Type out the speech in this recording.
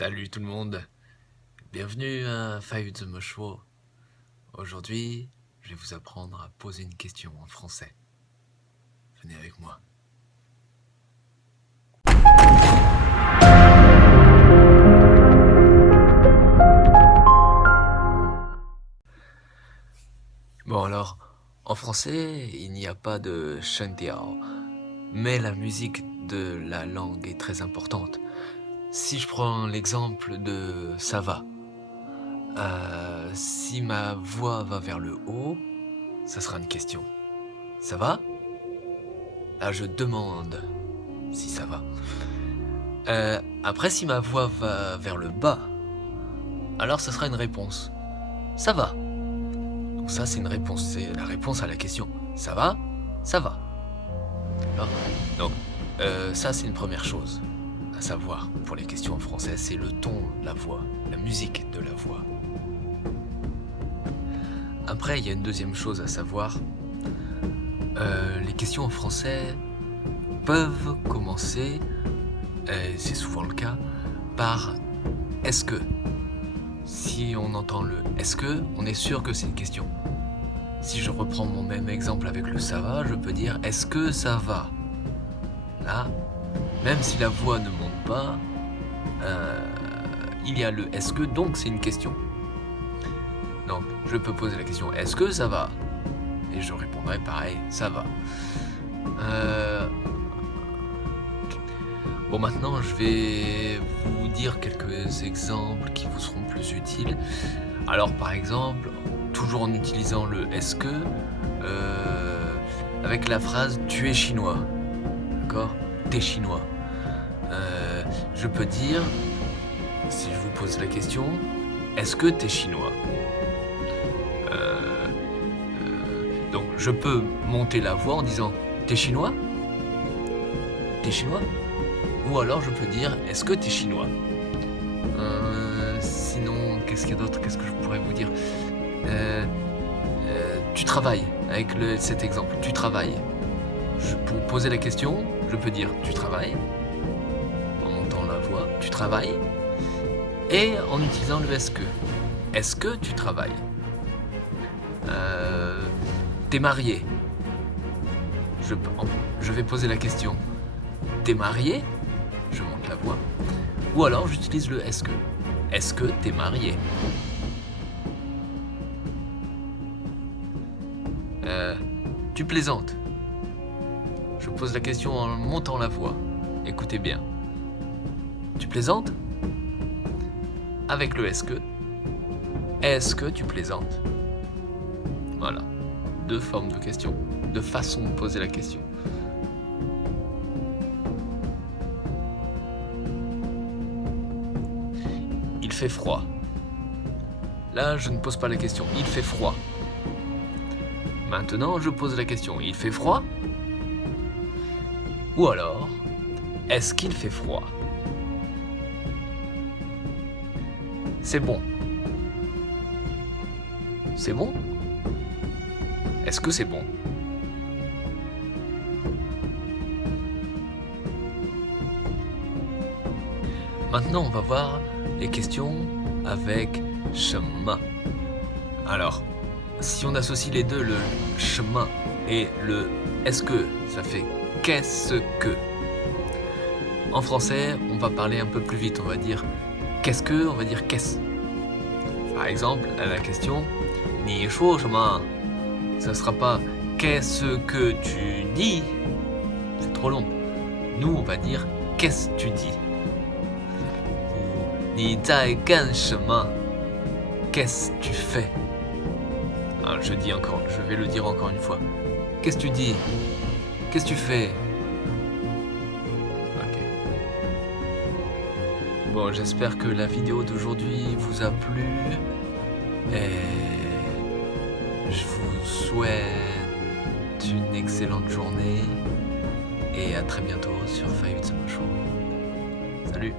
Salut tout le monde, bienvenue à Five the Show. Aujourd'hui, je vais vous apprendre à poser une question en français. Venez avec moi. Bon alors, en français, il n'y a pas de shendiao, mais la musique de la langue est très importante. Si je prends l'exemple de ça va, si ma voix va vers le haut, ça sera une question. Ça va? Là, je demande si ça va. Après, si ma voix va vers le bas, alors ça sera une réponse. Ça va. Donc ça, c'est une réponse. C'est la réponse à la question. Ça va? Ça va. D'accord ? Donc, ça, c'est une première chose à savoir pour les questions en français, c'est le ton de la voix, la musique de la voix. Après, il y a une deuxième chose à savoir. Les questions en français peuvent commencer, et c'est souvent le cas, par « est-ce que ?» Si on entend le « est-ce que », on est sûr que c'est une question. Si je reprends mon même exemple avec le « ça va », je peux dire « est-ce que ça va ?» Là, même si la voix ne monte pas, il y a le « est-ce que », donc c'est une question. Donc, je peux poser la question « est-ce que ça va ?» Et je répondrai pareil « ça va ». Bon, maintenant, je vais vous dire quelques exemples qui vous seront plus utiles. Alors, par exemple, toujours en utilisant le « est-ce que », avec la phrase « tu es chinois », d'accord ? T'es chinois. Je peux dire, si je vous pose la question, « est-ce que t'es chinois ?» Donc, je peux monter la voix en disant « t'es chinois ? T'es chinois ?» Ou alors je peux dire « est-ce que t'es chinois ?» Sinon, qu'est-ce qu'il y a d'autre ? Qu'est-ce que je pourrais vous dire ? Tu travailles, avec cet exemple, tu travailles. Pour poser la question, je peux dire « tu travailles ?» en montant la voix, « tu travailles ?» et en utilisant le « est-ce que ?» « est-ce que tu travailles ?» T'es marié ? Je vais poser la question « t'es marié ?» Je monte la voix. Ou alors j'utilise le « est-ce que ?» Est-ce que t'es marié ? Tu plaisantes ? Je pose la question en montant la voix. Écoutez bien. Tu plaisantes ? Avec le « est-ce que ?» Est-ce que tu plaisantes ? Voilà. Deux formes de questions, deux façons de poser la question. Il fait froid. Là, je ne pose pas la question. Il fait froid. Maintenant, je pose la question. Il fait froid ? Ou alors, est-ce qu'il fait froid ? C'est bon. C'est bon ? Est-ce que c'est bon ? Maintenant, on va voir les questions avec chemin. Alors, si on associe les deux, le chemin et le est-ce que, ça fait qu'est-ce que. En français, on va parler un peu plus vite, on va dire qu'est-ce que, on va dire qu'est-ce. Par exemple, à la question ni shuo shema, ça sera pas qu'est-ce que tu dis, c'est trop long. Nous, on va dire qu'est-ce que tu dis. Ni zai gan shema, qu'est-ce que tu fais. Alors, je vais le dire encore une fois. Qu'est-ce que tu dis ? Qu'est-ce que tu fais ? Ok. Bon, j'espère que la vidéo d'aujourd'hui vous a plu. Et je vous souhaite une excellente journée. Et à très bientôt sur Five the Show. Salut!